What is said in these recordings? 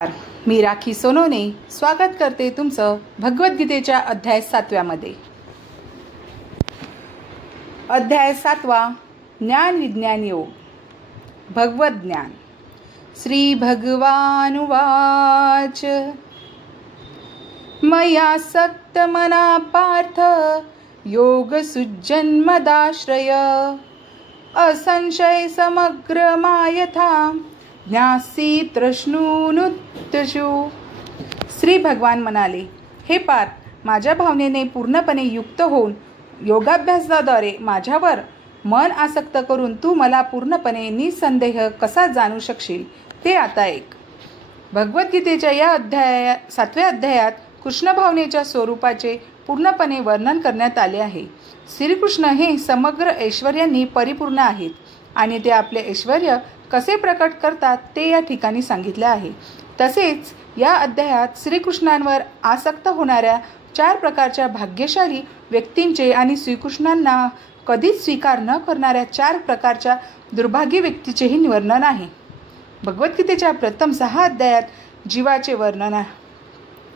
मी राखी सोनोने स्वागत करते तुमचं भगवद्गीतेच्या अध्याय 7व्यामध्ये। अध्याय 7वा ज्ञान विज्ञान योग। भगवत ज्ञान। श्री भगवानुवाच मया सक्त मना पार्थ योग सुजन्मदाश्रय असंशय समग्र मायथा ज्ञासी तृष्णुनुत्तशु। श्री भगवान म्हणाले, हे पार्थ, माझ्या भावनेने पूर्णपणे युक्त होऊन योगाभ्यासाद्वारे माझ्यावर मन आसक्त करून तू मला पूर्णपणे निसंदेह कसा जाणू शकशील ते आता ऐक। भगवद्गीतेच्या या 7व्या अध्यायात कृष्ण भावनेच्या स्वरूपाचे पूर्णपणे वर्णन करण्यात आले आहे। श्रीकृष्ण हे समग्र ऐश्वर्यांनी परिपूर्ण आहेत आणि ते आपले ऐश्वर्य कसे प्रकट करतात ते या ठिकाणी सांगितले आहे। तसेच या अध्यायात श्रीकृष्णांवर आसक्त होणाऱ्या 4 प्रकारच्या भाग्यशाली व्यक्तींचे आणि श्रीकृष्णांना कधीच स्वीकार न करणाऱ्या 4 प्रकारच्या दुर्भाग्य व्यक्तीचेही वर्णन आहे। भगवद्गीतेच्या प्रथम 6 अध्यायात जीवाचे वर्णन आहे।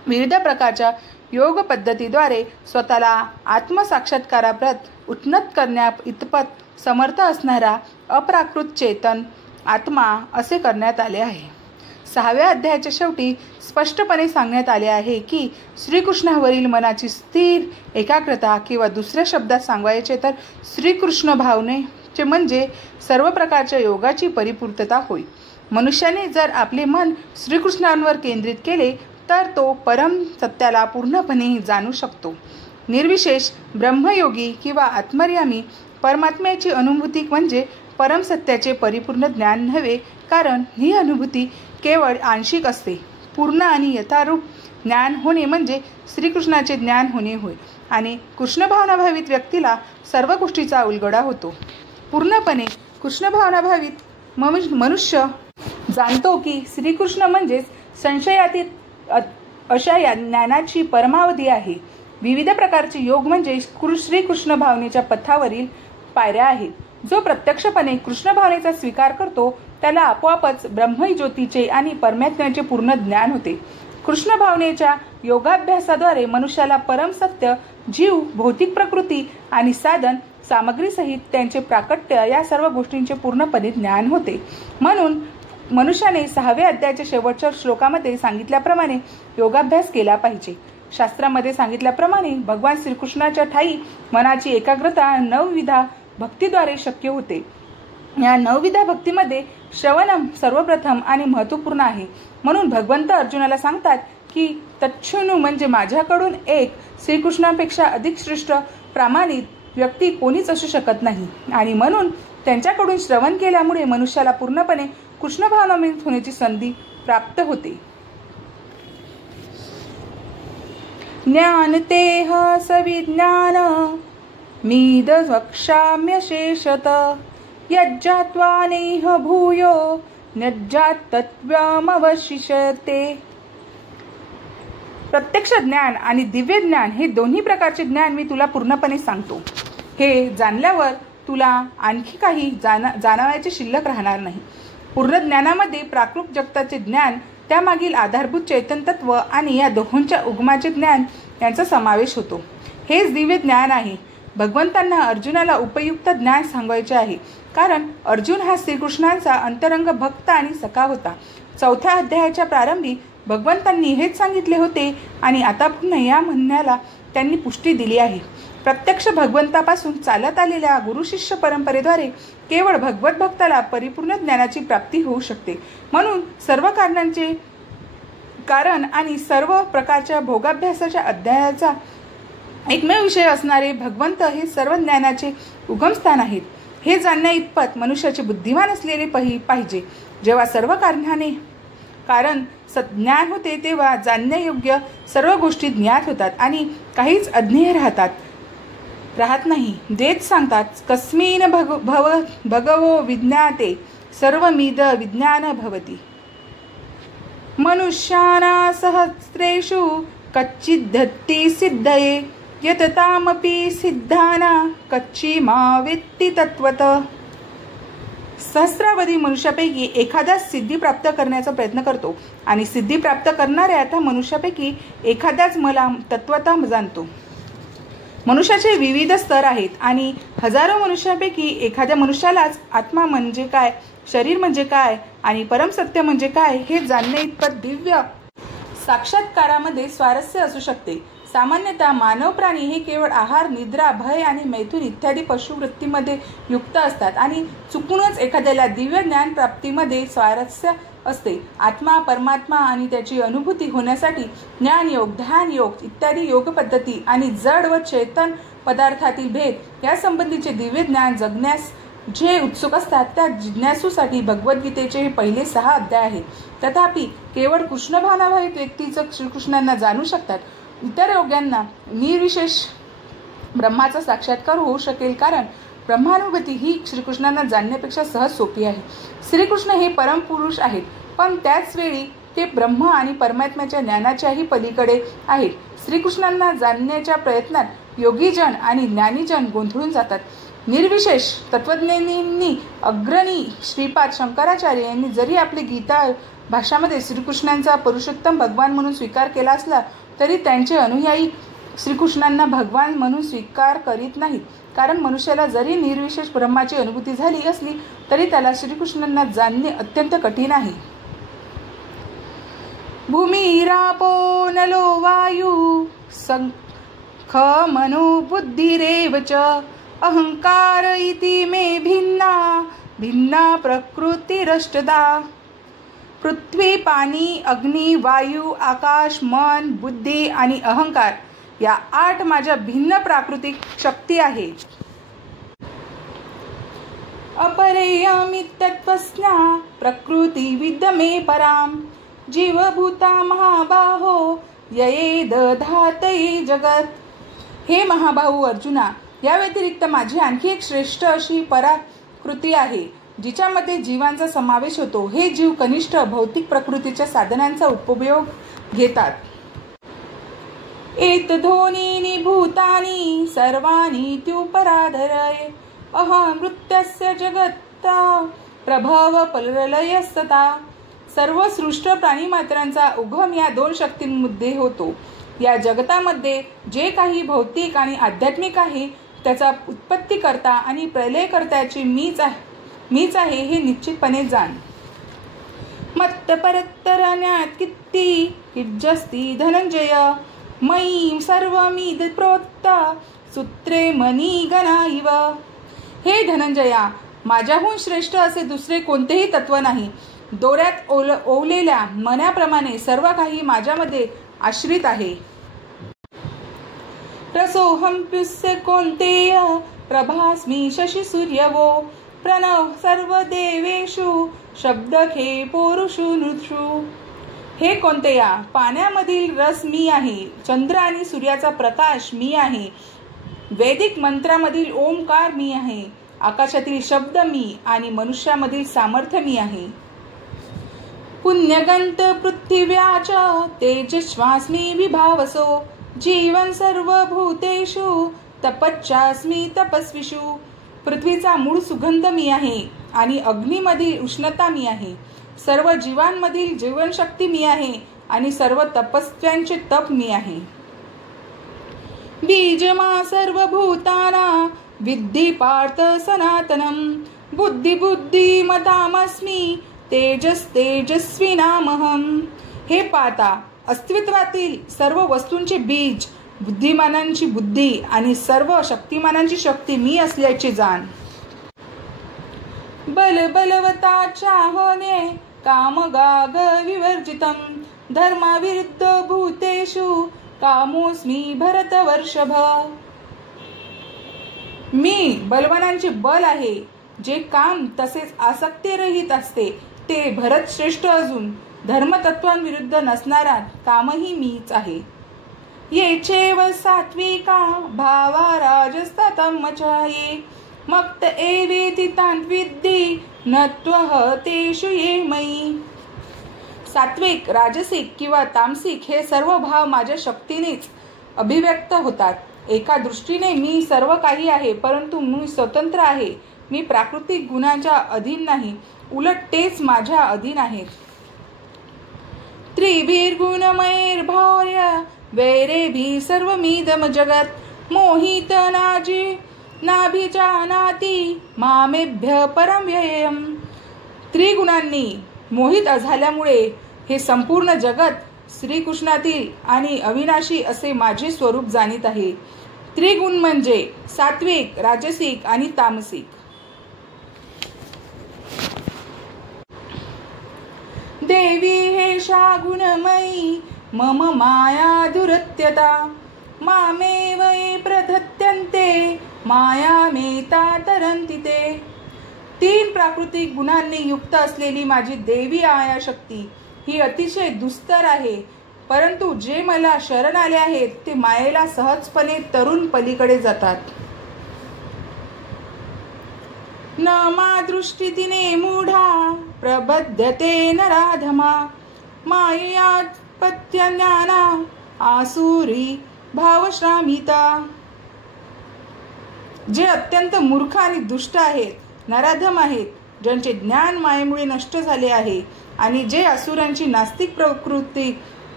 विविध प्रकारच्या योग पद्धतीद्वारे स्वतःला आत्मसाक्षात्काराप्रत उन्नत करण्या इतपत समर्थ असणारा अप्राकृत चेतन आत्मा असे करण्यात आले आहे। 6व्या अध्यायाच्या शेवटी स्पष्टपणे सांगण्यात आले आहे की श्रीकृष्णावरील मनाची स्थिर एकाग्रता किंवा दुसऱ्या शब्दात सांगायचे तर श्रीकृष्ण भावनेचे म्हणजे सर्व प्रकारच्या योगाची परिपूर्तता होय। मनुष्याने जर आपले मन श्रीकृष्णांवर केंद्रित केले तर तो परम सत्याला पूर्णपणे जाणू शकतो। निर्विशेष ब्रह्मयोगी किंवा आत्मर्यामी परमात्म्याची अनुभूती म्हणजे परम सत्याचे परिपूर्ण ज्ञान नव्हे, कारण ही अनुभूती केवळ आंशिक असते। पूर्ण आणि यथारूप ज्ञान होणे म्हणजे श्रीकृष्णाचे ज्ञान होणे होय आणि कृष्ण भावनाभावित व्यक्तीला सर्व गोष्टीचा उलगडा होतो। पूर्णपणे कृष्ण भावनाभावित मनुष्य जाणतो की श्रीकृष्ण म्हणजेच संशयातीत अशा या ज्ञानाची परमावधी आहे। विविध प्रकारचे योग म्हणजे श्रीकृष्ण भावनेच्या पथावरील पायऱ्या आहेत। जो प्रत्यक्षपणे कृष्ण भावनेचा स्वीकार करतो त्याला आपोआपच ब्रह्मज्योतीचे आणि परमात्म्याचे पूर्ण ज्ञान होते। कृष्ण भावनेच्या योगाभ्यासाद्वारे मनुष्याला परम सत्य, जीव, भौतिक प्रकृती आणि साधन सामग्रीसहित त्यांचे प्राकट्य या सर्व गोष्टींचे पूर्णपणे ज्ञान होते। म्हणून मनुष्याने 6व्या अध्यायाच्या शेवटच्या श्लोकामध्ये सांगितल्याप्रमाणे योगाभ्यास केला पाहिजे। शास्त्रामध्ये सांगितल्याप्रमाणे भगवान श्रीकृष्णाच्या ठायी मनाची एकाग्रता 9विधा भक्तीद्वारे शक्य होते। या 9विधा भक्तीमध्ये श्रवणम सर्वप्रथम आणि महत्त्वपूर्ण आहे। म्हणून भगवंत अर्जुनाला सांगतात की तच्छृणु म्हणजे माझ्याकडून एक श्रीकृष्णापेक्षा अधिक श्रेष्ठ प्रामाणिक व्यक्ती कोणीच असू शकत नाही आणि म्हणून त्यांच्याकडून श्रवण केल्यामुळे मनुष्याला पूर्णपणे कृष्ण भावनामय होण्याची संधी प्राप्त होते। ज्ञानतेह सविज्ञान मीद वक्ष्याम्यशेषत यज्जात्वा नेह भूयो नज्जात तत्त्वमवशिष्यते। प्रत्यक्ष ज्ञान आणि दिव्य ज्ञान हे दोन्ही प्रकारचे ज्ञान मी तुला पूर्णपणे सांगतो। हे जाणल्यावर तुला आणखी काही जाणवायचे शिल्लक राहणार नाही। पूर्ण ज्ञानामध्ये प्राकृत जगताचे ज्ञान, त्यामागील आधारभूत चैतन्य तत्व आणि या दोहोंच्या उगमाचे ज्ञान यांचा समावेश होतो। हेच दिव्य ज्ञान आहे। भगवंतांना अर्जुनाला उपयुक्त ज्ञान सांगायचे आहे कारण अर्जुन हा श्रीकृष्णांचा अंतरंग भक्त आणि सखा होता। 4थ्या अध्यायाच्या प्रारंभी भगवंतांनी हेच सांगितले होते आणि आता पुन्हा या म्हणण्याला त्यांनी पुष्टी दिली आहे। प्रत्यक्ष भगवंतापासून चालत आलेल्या गुरु शिष्य परंपरेद्वारे केवळ भगवत भक्ताला परिपूर्ण ज्ञानाची प्राप्ती होऊ शकते। म्हणून सर्व कारणांचे कारण आणि सर्व प्रकारच्या भोगाभ्यासाच्या अध्यायाचा एकमेव विषय असणारे भगवंत हे सर्व ज्ञानाचे उगमस्थान आहेत। हे जाणण्या इतपत मनुष्याचे बुद्धिमान असलेले पाहिजे। जेव्हा सर्व कारण ज्ञान होते तेव्हा जाणण्यायोग्य सर्व गोष्टी ज्ञात होतात आणि काहीच अज्ञेय राहत नाही। वेद सांगतात कस्मिन भगवो विज्ञाते सर्वमिद विज्ञान भवति। मनुष्याना सहस्रेषु कच्चिद्धत्ति सिद्धये यततामपि सिद्धाना कच्ची मा वेत्ति तत्वतः। सहस्रावधी मनुष्यापैकी एखादाच सिद्धी प्राप्त करण्याचा प्रयत्न करतो आणि सिद्धी प्राप्त करणाऱ्या त्या मनुष्यापैकी एखादाच मला तत्वतः जाणतो. मनुष्याचे विविध स्तर आहेत आणि हजारो मनुष्यापैकी एखाद्या मनुष्यालाच आत्मा म्हणजे काय, शरीर म्हणजे काय आणि परमसत्य म्हणजे काय हे जाणणे इतपत दिव्य साक्षात्कारामध्ये स्वारस्य असू शकते. सामान्यतः मानव प्राणी हे केवळ आहार, निद्रा, भय आणि मैथुन इत्यादी पशुवृत्तीमध्ये युक्त असतात आणि चुकूनच एखाद्याला दिव्य ज्ञान प्राप्तीमध्ये स्वारस्य असते. आत्मा, परमात्मा आणि त्याची अनुभूती होण्यासाठी ज्ञानयोग, ध्यानयोग इत्यादी योग पद्धती आणि जड व चेतन पदार्थातील भेद यासंबंधीचे दिव्य ज्ञान जगण्यास जे उत्सुक असतात त्या जिज्ञासूसाठी भगवद्गीतेचे हे पहिले 6 अध्याय आहेत. तथापि केवळ कृष्णभावनाभावित व्यक्तीच श्रीकृष्णांना जाणू शकतात. इतर योग्यांना निर्विशेष ब्रह्माचा साक्षात्कार होऊ शकेल, कारण ब्रह्मानुभूती ही श्रीकृष्णांना जाणण्यापेक्षा सहज सोपी आहे. श्रीकृष्ण हे परमपुरुष आहेत, पण त्याच वेळी ते ब्रह्म आणि परमात्म्याच्या ज्ञानाच्याही पलीकडे आहेत. श्रीकृष्णांना जाणण्याच्या प्रयत्नात योगीजन आणि ज्ञानीजन गोंधळून जातात. निर्विशेष तत्वज्ञानींनी अग्रणी श्रीपाद शंकराचार्य यांनी जरी आपली गीता भाषामध्ये श्रीकृष्णांचा पुरुषोत्तम भगवान म्हणून स्वीकार केला असला तरी त्यांचे अनुयायी श्रीकृष्णांना भगवान म्हणून स्वीकार करीत नाहीत, कारण मनुष्याला जरी निर्विशेष ब्रह्माची अनुभूती झाली असली तरी त्याला श्रीकृष्णांना जाणणे अत्यंत कठीण आहे. भूमिरापो नलो वायू सख मनो बुद्धिरेव च अहंकार इति मे भिन्ना भिन्ना प्रकृतिरष्टदा. पृथ्वी, पाणी, अग्नी, वायू, आकाश, मन, बुद्धी आणि अहंकार या 8 माझ्या भिन्न प्राकृतिक शक्ती आहेत. अपरेयमित्यत्वस्ना प्रकृती विद्यमे पराम जीवभूता महाबाहो यये दधातये जगत. हे महाबाहू अर्जुना, या व्यतिरिक्त माझी आणखी एक श्रेष्ठ अशी पराकृती आहे जिच्यामध्ये जीवांचा समावेश होतो. हे जीव कनिष्ठ भौतिक प्रकृतीच्या साधनांचा उपयोग घेतात. एतद्धोनीनि भूतानि सर्वाणि त्युपराधरय अहमृत्यस्य जगत्ता प्रभव प्रलयस्तथा. सर्व सृष्ट प्राणीमात्रांचा उगम या 2 शक्तींमध्ये होतो. या जगतामध्ये जे काही भौतिक आणि आध्यात्मिक आहे त्याचा उत्पत्तीकर्ता आणि प्रलयकर्त्याची मीच आहे हे निश्चितपणे जाण. मत्त परत्तरण्यात कित्ती किज्जस्ती धनंजय मयी सर्वमिद प्रोत्ता सूत्रे मनी गणा इव. हे धनंजया, माझ्याहून श्रेष्ठ असे दुसरे कोणतेही तत्व नाही. दोऱ्यात ओवलेल्या मण्याप्रमाणे सर्व काही माझ्यामध्ये आश्रित आहे. रसोहंप्युस्य कौन्तेय प्रभास्मि शशि सूर्यवो प्रणव सर्व देवेषु शब्दखे पोरुषु नृषु. हे कौन्तेया, पाण्यामधील रस मी आहे, चंद्र आणि सूर्याचा प्रकाश मी आहे, वैदिक मंत्रामधील ओंकार मी आहे, आकाशातील शब्द मी आणि मनुष्यामधील सामर्थ्य मी आहे. पुण्यगंत पृथिव्याच तेजस्वास्मी विभावसो जीवन सर्वभूतेषु तपच्चास्मी तपस्विषु. पृथ्वीचा मूळ सुगंध मी आहे आणि अग्नीमधील उष्णता मी आहे. सर्व जीवांमधील जीवनशक्ती मी आहे आणि सर्व तपस्व्यांचे तप मी आहे. बीजमा सर्वभूताना विद्धि पार्थ सनातनम बुद्धिमतामस्मी तेजस्विनामहम. हे पार्था, अस्तित्वातील सर्व वस्तूंचे बीज, बुद्धिमानांची बुद्धी आणि सर्व शक्तिमानांची शक्ती मी असल्याचे जाण. बलवताच्या होणे कामगाग विवर्जितम धर्माविरुद्ध भूतेषु कामोस्मी भरतवर्षभ. मी बलवानांचे बल आहे, जे काम तसेच आसक्तीरहित असते ते भरत श्रेष्ठ अजून धर्मतत्वांविरुद्ध नसणारा कामही मीच आहे. ये चैव सात्विका भावा राजस्ततमचाये मक्त एवेति तान्विद्धी नत्वः तेषु ये मयी. सात्विक, राजसिक किंवा तामसिक हे सर्व भाव माझ्या शक्तीनेच अभिव्यक्त होतात. एका दृष्टीने मी सर्व काही आहे, परंतु मी स्वतंत्र आहे. मी प्राकृतिक गुणांच्या अधीन नाही, उलट तेच माझ्या अधीन आहेत. त्रिभिर्गुणमयैर्भार्य वैरेभिः सर्वमिदं जगत् मोहित नाभिजानाति मामेभ्य परं व्ययम्. त्रिगुणांनी मोहित झाल्यामुळे हे संपूर्ण जगत श्रीकृष्णातील आणि अविनाशी असे माझे स्वरूप जाणीत आहे. त्रिगुण म्हणजे सात्विक, राजसिक आणि तामसिक. देवी हेषा गुणमयी मम माया दुरत्यता मामेव ये प्रधत्यन्ते मायामेता तरन्ति ते. 3 प्राकृतिक गुणांनी युक्त असलेली माझी देवी आयाशक्ती ही अतिशय दुस्तर आहे, परंतु जे मला शरण आले आहेत ते मायेला सहजपणे तरुण पलीकडे जातात. न मा दृष्टीदिने मूढा प्रबध्यते नराधमा माययात्पत्यज्ञाना आसुरी भावश्रामिता. जे अत्यंत मूर्ख आणि दुष्ट आहेत, नराधम आहेत, ज्यांचे ज्ञान मायेमुळे नष्ट झाले आहे आणि जे असुरांची नास्तिक प्रवृत्ती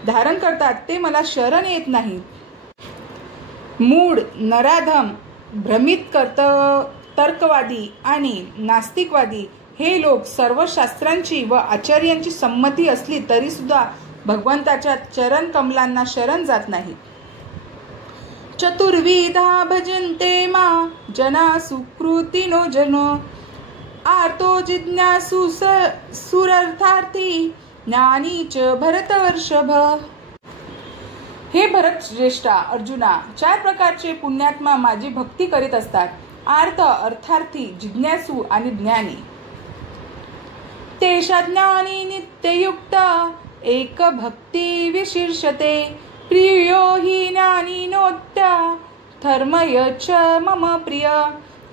धारण करतात ते मला शरण येत नाही. मूढ, नराधम, भ्रमित तर्कवादी आणि नास्तिकवादी हे लोक सर्व शास्त्रांची व आचार्यांची संमती असली तरी सुद्धा भगवंताच्या चरण कमलांना शरण जात नाही. चतुर्विधा भजन्ते मा जना सुकृतिनो जनो आर्तो जिज्ञासु सुरर्थार्थी ज्ञानी च भरतवर्षभ. हे भरत श्रेष्ठा अर्जुना, 4 प्रकारचे पुण्यात्मा माझी भक्ती करीत असतात: आर्त, अर्थार्थी, जिज्ञासू आणि ज्ञानी. तेषा ज्ञानी नित्ययुक्त एक भक्ती विशीर्षते प्रियो हि ज्ञानी नोत्या धर्मय च मम प्रिय.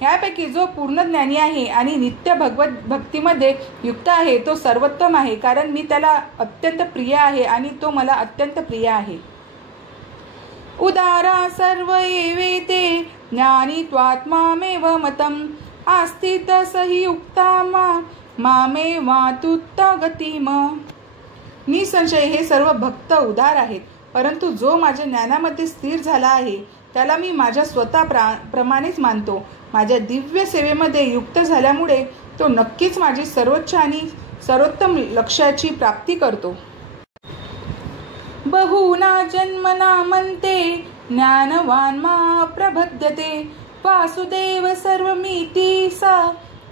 यापैकी जो पूर्ण ज्ञानी आहे आणि नित्य भगवत भक्तीमध्ये युक्त आहे तो सर्वोत्तम आहे, कारण मी त्याला अत्यंत प्रिय आहे आणि तो मला अत्यंत प्रिय आहे. उदारा सर्व एवेते ज्ञानी त्वात्मामेव मतम् आस्थित सहि युक्ता मामे वातुत्त गतिम. निसंशय हे सर्व भक्त उदार आहेत, परंतु जो माझ्या ज्ञानामध्ये स्थिर झाला आहे त्याला मी माझ्या स्वतः प्रमाणेच मानतो. माझ्या दिव्य सेवेमध्ये युक्त झाल्यामुळे तो नक्कीच माझी सर्वोच्च आणि सर्वोत्तम लक्ष्याची प्राप्ती करतो. बहुना जन्मना मनते ज्ञानवान मा प्रबध्यते वासुदेव सर्वमिति स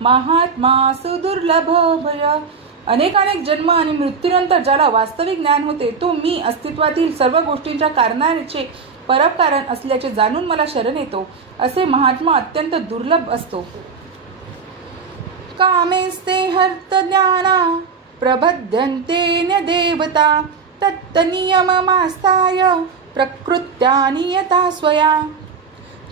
महात्मा सुदुर्लभ भय. अनेक जन्म आणि मृत्यूनंतर ज्याला वास्तविक ज्ञान होते तो मी अस्तित्वातील सर्व गोष्टींच्या कारणाचे परमकारण असल्याचे जाणून मला शरण येतो, असे महात्मा अत्यंत दुर्लभ असतो. कामेस्ते हर्त ज्ञाना प्रबध्यन्ते न देवता तत्तनियममास्ताय प्रकृत्या नियता स्वया.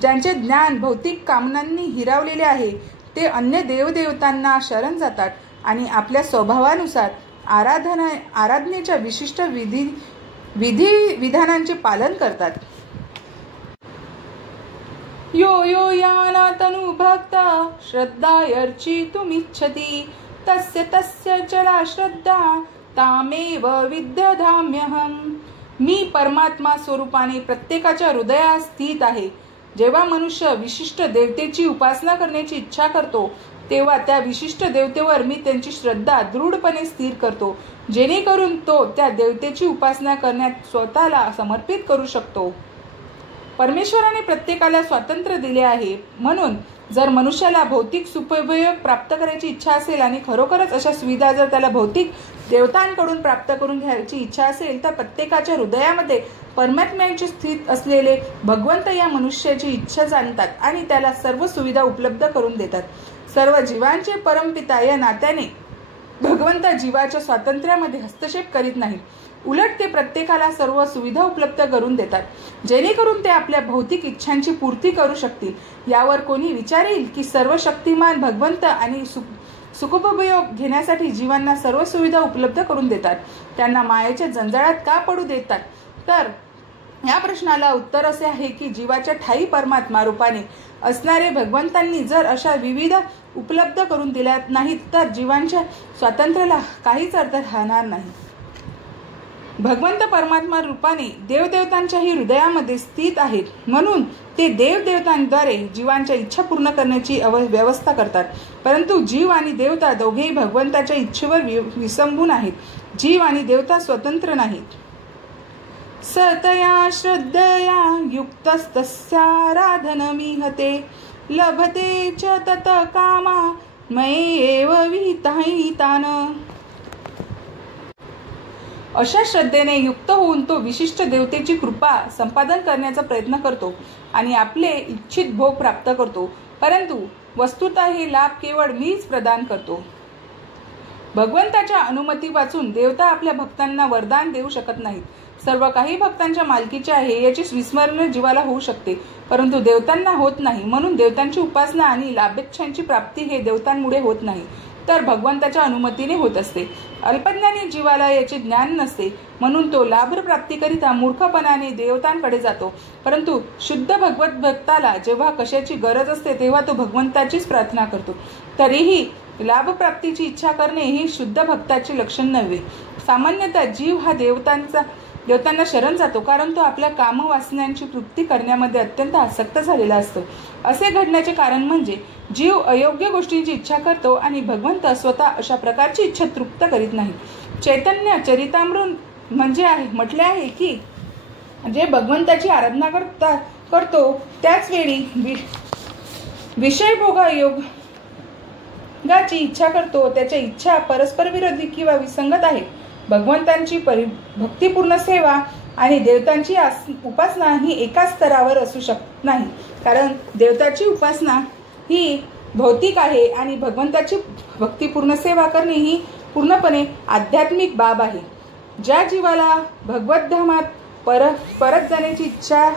ज्यांचे ज्ञान भौतिक कामनांनी हिरावलेले आहे ते अन्य देवदेवतांना शरण जातात आणि आपल्या स्वभावानुसार आराधनेच्या विशिष्ट विधानांचे पालन करतात. यो यो यानातनु भक्ता श्रद्धायर्चितुमिच्छति तस्य तस्य चला श्रद्धा तामेव विद्यधाम्यहम्. मी परमात्मा स्वरूपाने प्रत्येकाच्या हृदयात स्थित आहे. जेव्हा मनुष्य विशिष्ट देवतेची उपासना करण्याची इच्छा करतो तेव्हा त्या विशिष्ट देवतेवर मी त्यांची श्रद्धा दृढपणे स्थिर करतो, जेणेकरून तो त्या देवतेची उपासना करण्यात स्वतःला समर्पित करू शकतो. परमेश्वराने प्रत्येकाला स्वातंत्र्य दिले आहे, म्हणून जर मनुष्याला भौतिक सुखोपयोग प्राप्त करायची इच्छा असेल आणि खरोखरच अशा सुविधा जर त्याला भौतिक देवतांकडून प्राप्त करून घ्यायची इच्छा असेल तर प्रत्येकाच्या हृदयामध्ये परमात्म्याची स्थित असलेले भगवंत या मनुष्याची इच्छा जाणतात आणि त्याला सर्व सुविधा उपलब्ध करून देतात. सर्व जीवांचे परमपिता या नात्याने भगवंत जीवाच्या स्वातंत्र्यामध्ये हस्तक्षेप करीत नाहीत, उलट ते प्रत्येकाला सर्व सुविधा उपलब्ध करून देतात, जेणेकरून ते आपल्या भौतिक इच्छांची पूर्ती करू शकतील. यावर कोणी विचारेल की सर्व शक्तिमान भगवंत आणि सुखोपयोग घेण्यासाठी जीवांना सर्व सुविधा उपलब्ध करून देतात, त्यांना मायेच्या जंजाळात का पडू देतात, तर या प्रश्नाला उत्तर असे आहे की जीवाच्या ठायी परमात्मा रूपाने असणारे भगवंतांनी जर अशा विविध उपलब्ध करून दिल्या नाहीत तर जीवांच्या स्वातंत्र्याला काहीच अर्थ राहणार नाही. भगवंत परमात्मा रूपाने देवदेवतांच्याही हृदयामध्ये स्थित आहेत, म्हणून ते देवदेवतांद्वारे जीवांच्या इच्छा पूर्ण करण्याची व्यवस्था करतात. परंतु जीव आणि देवता दोघेही भगवंताच्या इच्छेवर विसंबून आहेत. जीव आणि देवता स्वतंत्र नाहीत. सतया श्रद्धया युक्तस्तस्याराधनमिहते लभते च तत कामा मयेव विहितान. अशा श्रद्धेने युक्त होऊन तो विशिष्ट देवतेची कृपा संपादन करण्याचा प्रयत्न करतो आणि आपले इच्छित भोग प्राप्त करतो. परंतु वस्तुतः हे लाभ केवळ मीच प्रदान करतो. भगवंताच्या अनुमती वाचून देवता आपल्या भक्तांना वरदान देऊ शकत नाहीत. सर्व काही भक्तांच्या मालकीचे आहे याची विस्मरण जीवाला होऊ शकते, परंतु देवतांना होत नाही. म्हणून देवतांची उपासना आणि लाभेच्छांची प्राप्ती हे देवतांमुळे होत नाही, तर भगवंताच्या अनुमतीने होत असते. अल्पज्ञानी जीवाला याचे ज्ञान नसते, म्हणून तो लाभ प्राप्तीकरिता मूर्खपणाने देवतांकडे जातो. परंतु शुद्ध भगवत भक्ताला जेव्हा कशाची गरज असते तेव्हा तो भगवंताचीच प्रार्थना करतो. तरीही लाभ प्राप्तीची इच्छा करणे ही शुद्ध भक्ताचे लक्षण नव्हे. सामान्यतः जीव हा देवतांना शरण जातो, कारण तो आपल्या कामवासनांची तृप्ती करण्यामध्ये अत्यंत आसक्त झालेला असतो. असे घडण्याचे कारण म्हणजे जीव अयोग्य गोष्टींची इच्छा करतो आणि भगवंत स्वतः अशा प्रकारची इच्छा तृप्त करीत नाही. चैतन्य चरितामृत म्हणजे म्हटले आहे की जे भगवंताची आराधना करतो त्याच वेळी विषय भोगाची इच्छा करतो, त्याच्या इच्छा परस्पर विरोधी किंवा विसंगत आहे. भगवंतांची भक्तिपूर्ण सेवा आणि देवतांची उपासना ही एकाच स्तरावर असू शकत नाही, कारण देवताची उपासना ही भौतिक आहे आणि भगवंताची भक्तिपूर्ण सेवा करणे ही पूर्णपणे आध्यात्मिक बाब आहे. ज्या जीवाला भगवत धामात परत जाण्याची इच्छा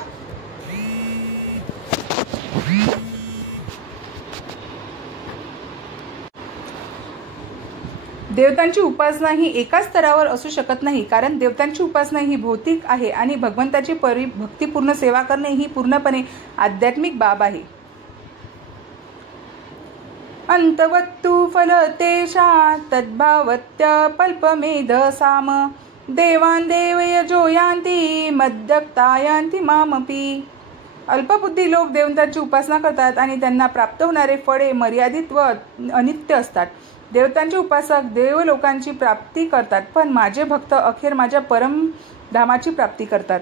देवतांची उपासना ही एकाच स्तरावर असू शकत नाही, कारण देवतांची उपासना ही भौतिक आहे आणि भगवंताची भक्तिपूर्ण सेवा करणे ही पूर्णपणे आध्यात्मिक बाब आहे. अंतवत्तु फलतेषा तद्भावत्य पल्पमेध साम देवान देवयजो यान्ति मद्दक्ता यान्ति मामपि. अल्पबुद्धी लोक देवतांची उपासना करतात आणि त्यांना प्राप्त होणारे फळे मर्यादित व अनित्य असतात. देवतांचे उपासक देवलोकांची प्राप्ती करतात, पण माझे भक्त अखेर माझ्या परमधामाची प्राप्ती करतात.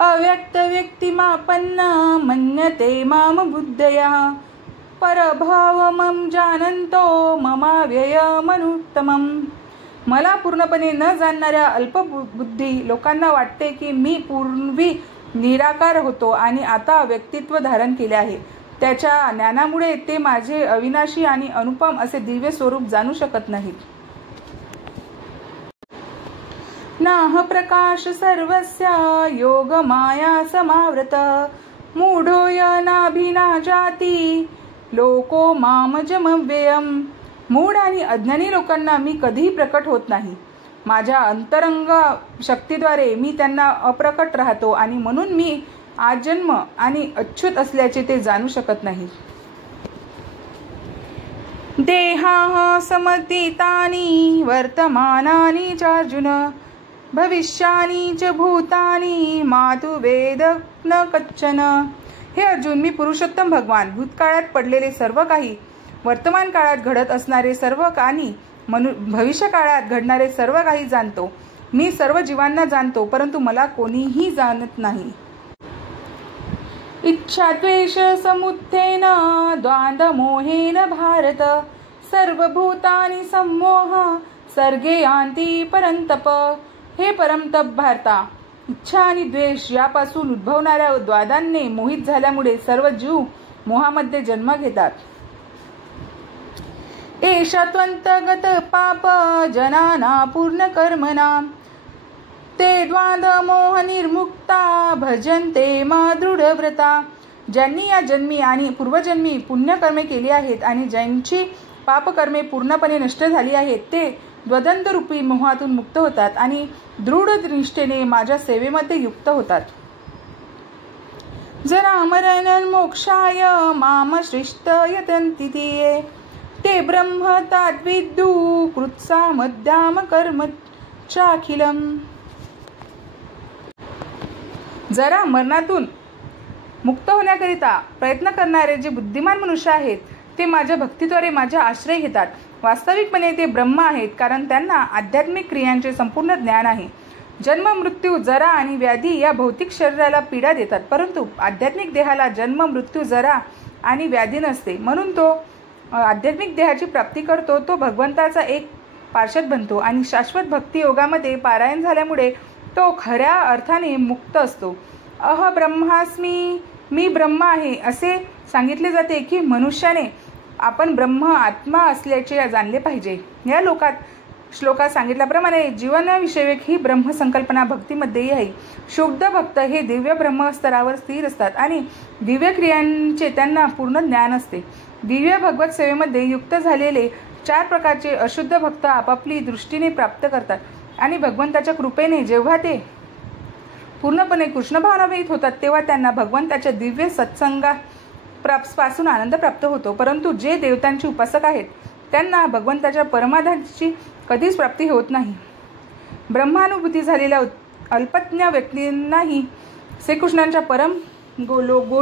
अव्यक्त व्यक्तिमापन्न मन्यते माम बुद्धया परभावमं जानन्तो ममाव्ययमनुत्तमम्. मला पूर्णपणे न जाणणाऱ्या अल्पबुद्धी लोकांना वाटते की मी पूर्वी निराकार होतो आणि आता व्यक्तित्व धारण केले आहे. त्याच्या ज्ञानामुळे ते माझे अविनाशी आणि अनुपम असे दिव्य स्वरूप जाणू शकत नाहीत. नाह प्रकाश सर्वस्य योग माया समावृत मूढोय नाभिना जाती लोको मामजमव्ययम्. मूढ आणि अज्ञानी लोकांना मी कधीही प्रकट होत नाही. माझ्या अंतरंग शक्तीद्वारे मी त्यांना अप्रकट राहतो आणि म्हणून मी आजन्म आणि अच्युत असल्याचे ते जाणू शकत नाही. देहाः समतीतानि वर्तमानानि चार्जुन भविष्यानि च भूतानि मातु वेद न कच्चन. हे अर्जुन, मी पुरुषोत्तम भगवान भूतकाळात पडलेले सर्व काही, वर्तमान काळात घडत असणारे सर्व आणि भविष्य काळात घडणारे सर्व काही जाणतो. मी सर्व जीवांना जाणतो, परंतु मला कोणीही जाणत नाही. इच्छाद्वेष समुत्थेन द्वांद्वमोहेन भारत सर्वभूतानि सम्मोह सर्गे यान्ति परंतप. हे परमतप भारता, इच्छा आणि द्वेष यापासून उद्भवणाऱ्या द्वादांने मोहित झाल्यामुळे सर्व जीव मोहामध्ये जन्म घेतात. एषा त्वंतगत पाप जनाना पूर्ण कर्मना ते द्वांद मोह निर्मुक्ता भजन्ते मा दृढव्रता. ज्यांनी या जन्मी आणि पूर्वजन्मी पुण्यकर्मे केली आहेत आणि ज्यांची पापकर्मे पूर्णपणे नष्ट झाली आहेत ते द्वंद्वरूपी मोहातून मुक्त होतात आणि दृढ निष्ठेने माझ्या सेवेमध्ये युक्त होतात. जरा अमरण मोक्षाय मामश्रिष्ट यतन्ति ते, ते ब्रह्म ताद्विदु कृत्सामद्याम कर्म चाखिलम. जरा मरणातून मुक्त होण्याकरिता प्रयत्न करणारे जे बुद्धिमान मनुष्य आहेत ते माझ्या भक्तीद्वारे माझा आश्रय घेतात. वास्तविकपणे ते ब्रह्म आहेत, कारण त्यांना आध्यात्मिक क्रियांचे संपूर्ण ज्ञान आहे. जन्म, मृत्यू, जरा आणि व्याधी या भौतिक शरीराला पीडा देतात, परंतु आध्यात्मिक देहाला जन्म, मृत्यू, जरा आणि व्याधी नसते. म्हणून तो आध्यात्मिक देहाची प्राप्ती करतो. तो भगवंताचा एक पार्षद बनतो आणि शाश्वत भक्ती योगामध्ये पारायण झाल्यामुळे तो खऱ्या अर्थाने मुक्त असतो. ब्रह्मास्मी, मी ब्रह्म आहे असे सांगितले जाते की मनुष्याने आपण ब्रह्म आत्मा असल्याचे जाणले पाहिजे. या श्लोकात सांगितल्याप्रमाणे जीवनविषयक ही ब्रह्मसंकल्पना भक्तीमध्येही आहे. शुद्ध भक्त हे दिव्य ब्रह्मस्तरावर स्थिर असतात आणि दिव्य क्रियांचे त्यांना पूर्ण ज्ञान असते. दिव्य भगवत सेवेमध्ये युक्त झालेले 4 प्रकारचे अशुद्ध भक्त आपापली दृष्टीने प्राप्त करतात आणि भगवंताच्या कृपेने जेव्हा ते पूर्णपणे कृष्ण भावनाभीत होतात तेव्हा त्यांना भगवंताच्या दिव्य सत्संगापासून आनंद प्राप्त होतो. परंतु जे देवतांचे उपासक आहेत त्यांना भगवंताच्या परमाधाची कधीच प्राप्ती होत नाही. ब्रह्मानुभूती झालेल्या अल्पज्ञ व्यक्तींनाही श्रीकृष्णांच्या परम गोलोक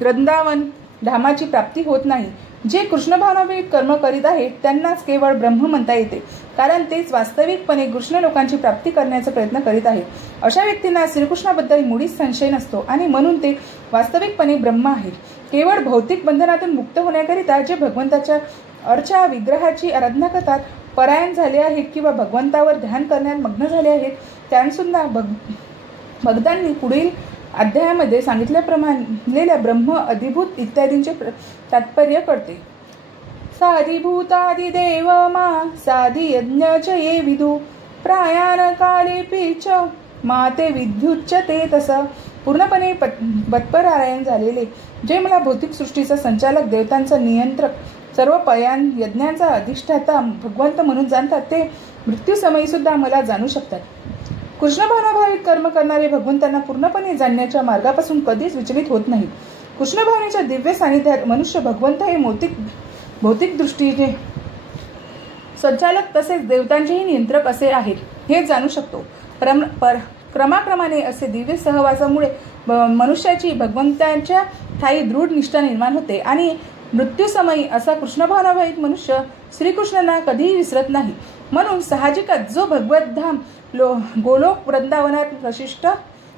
वृंदावन धामाची प्राप्ती होत नाही. जे कृष्ण भावनाभीत कर्म करीत आहेत त्यांनाच केवळ ब्रह्म म्हणता येते, कारण तेच वास्तविकपणे कृष्ण लोकांची प्राप्ती करण्याचा प्रयत्न करीत आहेत. अशा व्यक्तींना श्रीकृष्णाबद्दल मुळीच संशय नसतो आणि म्हणून ते वास्तविकपणे ब्रह्म आहेत. केवळ भौतिक बंधनातून मुक्त होण्याकरिता जे भगवंताच्या अर्चा विग्रहाची आराधना करतात, परायण झाले आहेत किंवा भगवंतावर ध्यान करण्यात मग्न झाले आहेत, त्यांसुद्धा भगतांनी पुढील अध्यायामध्ये सांगितल्याप्रमाणे ब्रह्म अधिभूत इत्यादींचे तात्पर्य करते. साधिभूतादिदेव मा साधी यज्ञ च ये विदु प्रायान काले पीच माते विद्युच्च ते तस. पूर्णपणे बत्परायण झालेले जे मला भौतिक सृष्टीचा संचालक, देवतांचा नियंत्रक, सर्व पयान यज्ञांचा अधिष्ठाता भगवंत म्हणून जाणतात, ते मृत्यूसमयी सुद्धा मला जाणू शकतात. कृष्ण भावनाभावित कर्म करणारे भगवंतांना पूर्णपणे जाणण्याच्या मार्गापासून कधीच विचलित होत नाहीत. कृष्ण भावनेच्या दिव्य सानिध्यात मनुष्य भगवंत हे भौतिक दृष्टीने संचालक तसेच देवतांचेही नियंत्रक असे आहेत हे जाणू शकतो. क्रमाक्रमाने असे दिव्य सहवासामुळे मनुष्याची भगवंतांच्या ठाई दृढ निष्ठा निर्माण होते आणि मृत्यूसमयी असा कृष्ण भावनाभावित मनुष्य श्रीकृष्णांना कधीही विसरत नाही. म्हणून साहजिकच जो भगवद्धाम गोलोक वृंदावनात प्रशिष्ट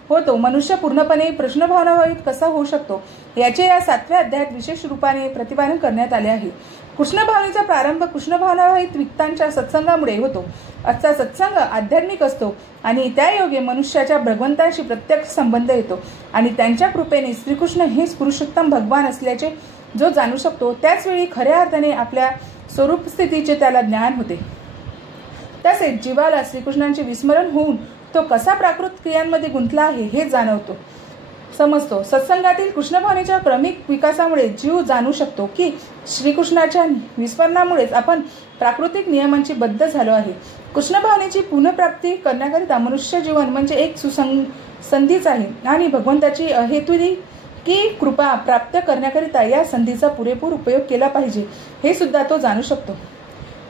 होतो, मनुष्य पूर्णपणे कृष्ण भावनाभावित कसा होऊ शकतो याचे या 7व्या अध्यायात विशेष रूपाने प्रतिपादन करण्यात आले आहे. कृष्ण भावनेचा प्रारंभ कृष्ण भावनाभावित विक्तांच्या सत्संगामुळे होतो. आजचा सत्संग आध्यात्मिक असतो आणि त्यायोगे मनुष्याच्या भगवंताशी प्रत्यक्ष संबंध येतो आणि त्यांच्या कृपेने श्रीकृष्ण हेच पुरुषोत्तम भगवान असल्याचे जो जाणू शकतो, त्याचवेळी खऱ्या अर्थाने आपल्या स्वरूप स्थितीचे त्याला ज्ञान होते. तसेच जीवाला श्रीकृष्णांचे विस्मरण होऊन तो कसा प्राकृत क्रियांमध्ये गुंतला आहे हे समजतो. सत्संगातील कृष्ण भावनेच्या क्रमिक विकासामुळे जीव जाणू शकतो की श्रीकृष्णाच्या विस्मरणामुळेच आपण प्राकृतिक नियमांची बद्ध झालो आहे. कृष्ण भावनेची पुनःप्राप्ती करण्याकरिता मनुष्य जीवन म्हणजे एक संधीच आहे आणि भगवंताची अहेतुकी की कृपा प्राप्त करण्याकरिता या संधीचा पुरेपूर उपयोग केला पाहिजे हे सुद्धा तो जाणू शकतो.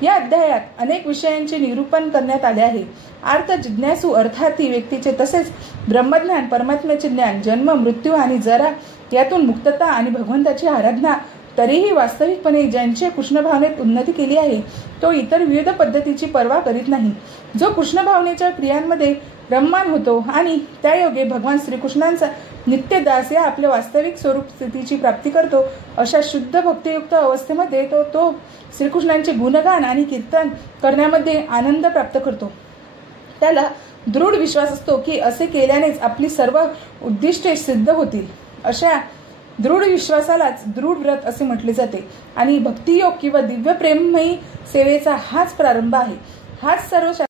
या अध्यायात अनेक विषयांचे निरूपण करण्यात आले आहे. अर्थ जिज्ञासू अर्थार्थी व्यक्तीचे तसेच ब्रह्मज्ञान, परमात्म्याचे ज्ञान, जन्म, मृत्यू आणि जरा यातून मुक्तता आणि भगवंताची आराधना, तरीही वास्तविकपणे ज्यांचे कृष्ण भावनेत उन्नती केली आहे तो इतर विविध पद्धतीची पर्वा करीत नाही. जो कृष्ण भावनेच्या क्रियांमध्ये रममान होतो आणि त्यायोगे भगवान श्रीकृष्णांचा नित्यदास या आपल्या वास्तविक स्वरूप स्थितीची प्राप्ती करतो, अशा शुद्ध भक्तियुक्त अवस्थेमध्ये तो श्रीकृष्णांचे गुणगान आणि कीर्तन करण्यामध्ये आनंद प्राप्त करतो. त्याला दृढ विश्वास असतो की असे केल्यानेच आपली सर्व उद्दिष्टे सिद्ध होतील. अशा दृढ विश्वासालाच दृढ व्रत असे म्हटले जाते आणि भक्तियोग किंवा दिव्य प्रेममयी सेवेचा हाच प्रारंभ आहे. हाच सर्व